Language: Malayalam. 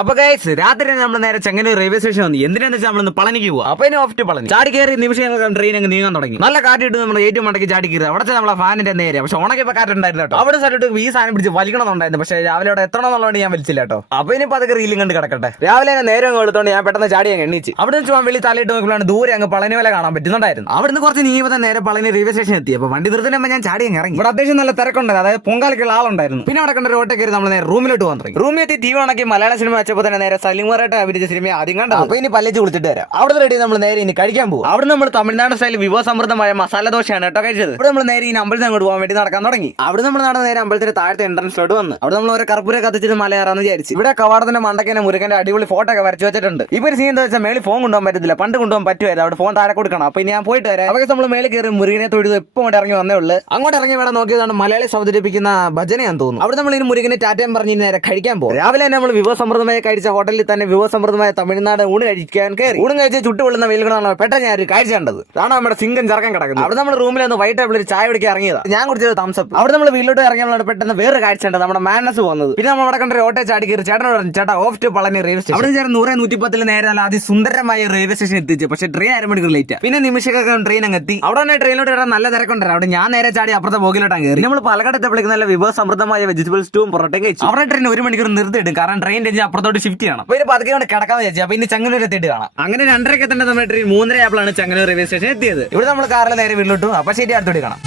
അപ്പൊ ഗൈസ് രാത്രി നമ്മൾ നേരെ ചെങ്ങന്നൂർ റെയിൽവേ സ്റ്റേഷൻ വന്നു. എന്തിനാന്ന് വെച്ചാൽ നമ്മൾ പളനിക്ക് പോവാ. അപ്പൊ ഇനി ഓഫ് ടു പളനി ചാടി കയറി നിമിഷം ട്രെയിൻ അങ്ങ് നീങ്ങാൻ തുടങ്ങി. നല്ല കാറ്റിട്ട് നമ്മൾ ഏറ്റവും മടക്കി ചാടി കയറി. അവിടെ നമ്മളെ ഫാനിന്റെ നേരെ പക്ഷെ ഉണക്കിയപ്പോ കാറ്റുണ്ടായിരുന്നു കേട്ടോ. അവിടെ സ്ഥലത്ത് ഈ സാധനം പിടിച്ച് വലിക്കണമെന്നുണ്ടായിരുന്നു. പക്ഷേ രാവിലെ അവിടെ എത്തണം എന്നുള്ളത് ഞാൻ വലിച്ചില്ല കേട്ടോ. അപ്പൊ ഇനി അതൊക്കെ റീലും കണ്ട് കിടക്കട്ടെ. രാവിലെ നേരം എടുത്തോണ്ട് ഞാൻ പെട്ടെന്ന് ചാടി അങ്ങ് എണ്ണീച്ച്. അവിടെ നിന്ന് വെളി തലയിട്ട് നോക്കുമ്പോഴാണ് ദൂരെ അങ്ങ് പളനി വല കാണാൻ പറ്റുന്നുണ്ടായിരുന്നു. അവിടുന്ന് കുറച്ച് നീങ്ങുമ്പോൾ നേരെ പളനി റെയിൽവേ സ്റ്റേഷൻ എത്തി. അപ്പൊ വണ്ടി നിർത്തുമ്പോൾ ഞാൻ ചാടി അങ്ങ് ഇറങ്ങി. ഇവിടെ അത്യാവശ്യം നല്ല തിരക്കുണ്ടായിരുന്നു. അതായത് പൊങ്കാലക്കുള്ള ആളുണ്ടായിരുന്നു. പിന്നെ അവിടെ കണ്ട റോട്ടെ കയറി നമ്മൾ നേരെ റൂമിലോട്ട് വന്നു. റൂമിൽ എത്തി ടി വി ഉണക്കി മലയാള സിനിമ വെച്ചപ്പോൾ തന്നെ നേരെ സലിംകുമാറായിട്ട് അഭിനയിച്ച സിനിമ ആദ്യം കണ്ടു. അപ്പൊ ഇനി പല്ലിച്ച് കുളിച്ചിട്ട് വരാം. അവിടെ റെഡി നമ്മൾ നേരെ ഇനി കഴിക്കാൻ പോകും. അവിടെ നമ്മൾ തമിഴ്നാട് സ്റ്റൈൽ വിഭവസമൃദ്ധമായ മസാല ദോശയാണ് കേട്ടോ കഴിച്ചത്. ഇവിടെ നമ്മൾ നേരെ ഇനി അമ്പലത്തിൽ അങ്ങോട്ട് പോകാൻ വേണ്ടി നടക്കാൻ തുടങ്ങി. അവിടെ നമ്മൾ നടന്ന നേരെ അമ്പലത്തിന്റെ താഴത്തെ എൻട്രൻസിലോട്ട് വന്ന് അവിടെ നമ്മൾ ഒരു കർപ്പൂര കത്തിച്ചിട്ട് മലയാറാന്ന് വിചാരിച്ചു. ഇവിടെ കവാടത്തിന്റെ മണ്ടക്കനെ മുരുകന്റെ അടിപൊളി ഫോട്ടോ ഒക്കെ വരച്ചു വെച്ചിട്ടുണ്ട്. ഇപ്പൊ ഒരു സീൻ എന്താ വെച്ചാൽ മേളിൽ ഫോൺ കൊണ്ടുപോകാൻ പറ്റത്തില്ല. പണ്ട് കൊണ്ടുപോകാൻ പറ്റുമായിരുന്നു. അവിടെ ഫോൺ താഴെ കൊടുക്കണം. അപ്പൊ ഞാൻ പോയിട്ട് വരാം. അവർക്ക് നമ്മൾ മേളിൽ കയറി മുരുകനെ തൊഴുത് എപ്പോൾ അങ്ങോട്ട് ഇറങ്ങി വന്നേ ഉള്ളൂ. അങ്ങോട്ട് ഇറങ്ങി ഇവിടെ നോക്കിയതാണ് മലയാളി അവതരിപ്പിക്കുന്ന ഭജനയാന്ന് തോന്നുന്നു. അവിടെ നമ്മൾ ഇനി മുരുകനെ ടാറ്റയും പറഞ്ഞ് നേരെ കഴിക്കാൻ പോകും. രാവിലെ തന്നെ നമ്മൾ വിഭവസമൃദ്ധമായി കഴിച്ച ഹോട്ടലിൽ തന്നെ വിഭവസമൃദ്ധമായ തമിഴ്നാട് ഊണ് കഴിക്കാൻ കയറി. ഊണ് കഴിച്ച് ചുട്ടുപൊള്ളുന്ന വെയിലുകളാണ് പെട്ടെന്ന് ഞാൻ കാഴ്ച കണ്ടത്. അതാണ് നമ്മുടെ സിംഗൻ ചെറുക്കൻ കിടക്കുന്നത്. അവിടെ നമ്മൾ റൂമിൽ ഒന്ന് വൈറ്റ് ടേബിളിൽ ചായ കുടിക്കാൻ ഇറങ്ങിയത്. ഞാൻ കുടിച്ചത് തംസപ്പ്. അവിടെ നമ്മൾ വീട്ടിലോട്ട് ഇറങ്ങിയപ്പോൾ പെട്ടെന്ന് വേറെ കാഴ്ച ഉണ്ട്. നമ്മുടെ മാനസ് പോകുന്നത്. പിന്നെ നമ്മൾ അവിടെ കണ്ട ഓട്ടോ ചാടി കയറി ചേട്ടനോട് പറഞ്ഞു ചേട്ടാ of two Palani railway station. അവിടെ ചേർന്ന് 100-110 നേരെ നല്ല അതിസുന്ദരമായ റെയിൽവേ സ്റ്റേഷൻ എത്തിച്ചു. പക്ഷേ ട്രെയിൻ അരമണിക്കൂർ ലേറ്റ്. പിന്നെ നിമിഷക്കൊക്കെ ട്രെയിൻ അങ്ങ് എത്തി. അവിടെ തന്നെ ട്രെയിനിലോട്ട് വരാൻ നല്ല തിരക്കുണ്ടായിരുന്നു. അവിടെ ഞാൻ നേരെ ചാടി അപ്പുറത്തെ ബോഗിലോട്ടാണ് കയറി. നമ്മൾ പാലക്കാട് നല്ല വിഭവസമൃദ്ധമായ വെജിറ്റബിൾ സ്റ്റൂവും പൊറോട്ടയും കഴിച്ചു. അവിടെ ട്രെയിൻ 1 മണിക്കൂർ നിർത്തിയിടും. കാരണം ട്രെയിൻ അപ്പുറത്തോട്ട് ഷിഫ്റ്റ് ചെയ്യണം. അപ്പൊ പതുക്കെ കൊണ്ട് കിടക്കാന്ന് വെച്ചാൽ അപ്പൊ ഇനി ചെങ്ങന്നൂർ എത്തിയിട്ട് കാണാം. അങ്ങനെ 2:30 തന്നെ നമ്മുടെ ട്രെയിൻ 3:30 ആയപ്പോഴാണ് ചെങ്ങന്നൂർ റെയിൽവേ സ്റ്റേഷൻ എത്തിയത്. ഇവിടെ നമ്മൾ കാറിൽ നേരെ വീട്ടിലോട്ടും. അപ്പൊ ശരി അടുത്തോട്ട് കാണാം.